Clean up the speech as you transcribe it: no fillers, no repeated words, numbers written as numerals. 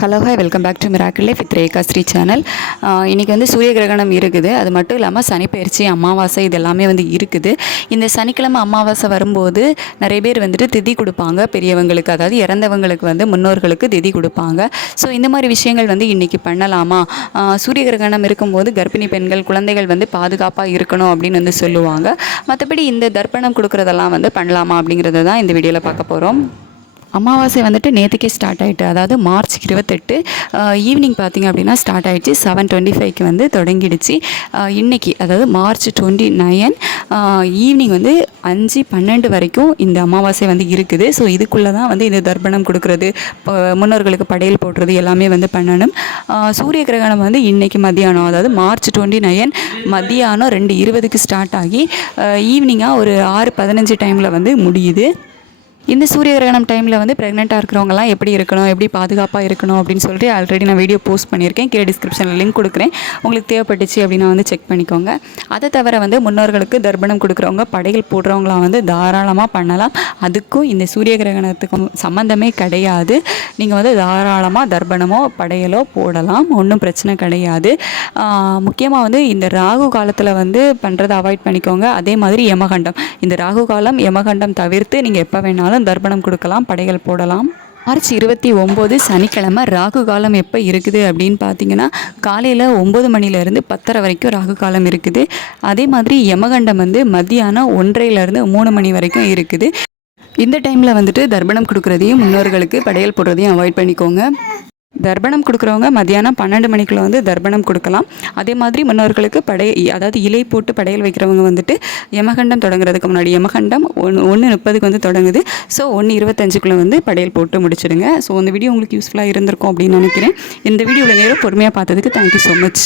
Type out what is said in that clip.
Hello hi welcome back to miracle life with Rekha Sri channel. இன்றைக்கி வந்து சூரிய கிரகணம் இருக்குது. அது மட்டும் இல்லாமல் சனிப்பெயர்ச்சி, அமாவாசை இது எல்லாமே வந்து இருக்குது. இந்த சனிக்கிழமை அமாவாசை வரும்போது நிறைய பேர் வந்துட்டு திதி கொடுப்பாங்க பெரியவங்களுக்கு, அதாவது இறந்தவங்களுக்கு வந்து முன்னோர்களுக்கு திதி கொடுப்பாங்க. ஸோ இந்த மாதிரி விஷயங்கள் வந்து இன்றைக்கி பண்ணலாமா? சூரிய கிரகணம் இருக்கும்போது கர்ப்பிணி பெண்கள், குழந்தைகள் வந்து பாதுகாப்பாக இருக்கணும் அப்படின்னு வந்து சொல்லுவாங்க. மற்றபடி இந்த தர்ப்பணம் கொடுக்குறதெல்லாம் வந்து பண்ணலாமா அப்படிங்கிறத தான் இந்த வீடியோவில் பார்க்க போகிறோம். அமாவாசை வந்துட்டு நேற்றுக்கே ஸ்டார்ட் ஆகிட்டு, அதாவது மார்ச் 28 ஈவினிங் பார்த்திங்க அப்படின்னா ஸ்டார்ட் ஆகிடுச்சு. 7:25 வந்து தொடங்கிடுச்சு. இன்றைக்கி அதாவது மார்ச் 29 ஈவினிங் வந்து 5:12 வரைக்கும் இந்த அமாவாசை வந்து இருக்குது. ஸோ இதுக்குள்ளே தான் வந்து இந்த தர்ப்பணம் கொடுக்குறது, முன்னோர்களுக்கு படையல் போடுறது எல்லாமே வந்து பண்ணணும். சூரிய கிரகணம் வந்து இன்றைக்கி மத்தியானம், அதாவது மார்ச் 29 மத்தியானம் 2:20 ஸ்டார்ட் ஆகி ஈவினிங்காக ஒரு 6:15 டைமில் வந்து முடியுது. இந்த சூரிய கிரகணம் டைமில் வந்து ப்ரெக்னெண்ட்டாக இருக்கிறவங்கலாம் எப்படி இருக்கணும், எப்படி பாதுகாப்பாக இருக்கணும் அப்படின்னு சொல்லிட்டு ஆல்ரெடி நான் வீடியோ போஸ்ட் பண்ணியிருக்கேன். கீழே டிஸ்கிரிப்ஷனில் லிங்க் கொடுக்குறேன், உங்களுக்கு தேவைப்பட்டுச்சு அப்படின்னா வந்து செக் பண்ணிக்கோங்க. அதை தவிர வந்து முன்னோர்களுக்கு தர்ப்பணம் கொடுக்குறவங்க, படைகள் போடுறவங்களாம் வந்து தாராளமாக பண்ணலாம். அதுக்கும் இந்த சூரிய கிரகணத்துக்கும் சம்மந்தமே கிடையாது. நீங்கள் வந்து தாராளமாக தர்ப்பணமோ படையலோ போடலாம், ஒன்றும் பிரச்சனை கிடையாது. முக்கியமாக வந்து இந்த ராகு காலத்தில் வந்து பண்ணுறதை அவாய்ட் பண்ணிக்கோங்க. அதே மாதிரி யமகண்டம், இந்த ராகு காலம் யமகண்டம் தவிர்த்து நீங்கள் எப்போ வேணாலும் தர்ப்பணம் கொடுக்கலாம், படைகள் போடலாம். மார்ச் 29 சனிக்கிழமை ராகு காலம் எப்போ இருக்குது அப்படின்னு பார்த்தீங்கன்னா காலையில் 9 மணிலேருந்து 10:30 வரைக்கும் ராகு காலம் இருக்குது. அதே மாதிரி யமகண்டம் வந்து மத்தியானம் 1:30லேருந்து 3 மணி வரைக்கும் இருக்குது. இந்த டைமில் வந்துட்டு தர்ப்பணம் கொடுக்குறதையும் முன்னோர்களுக்கு படையல் போடுறதையும் அவாய்ட் பண்ணிக்கோங்க. தர்ப்பணம் கொடுக்குறவங்க மத்தியானம் 12 மணிக்குள்ள வந்து தர்ப்பணம் கொடுக்கலாம். அதே மாதிரி முன்னோர்களுக்கு அதாவது இலை போட்டு படையல் வைக்கிறவங்க வந்துட்டு யமகண்டம் தொடங்குறதுக்கு முன்னாடி, யமகண்டம் 1:30 வந்து தொடங்குது. ஸோ 1:25 வந்து படையல் போட்டு முடிச்சிடுங்க. ஸோ இந்த வீடியோ உங்களுக்கு யூஸ்ஃபுல்லாக இருந்திருக்கும் அப்படின்னு நினைக்கிறேன். இந்த வீடியோவில் நேரம் பொறுமையாக பார்த்ததுக்கு தேங்க்யூ ஸோ மச்.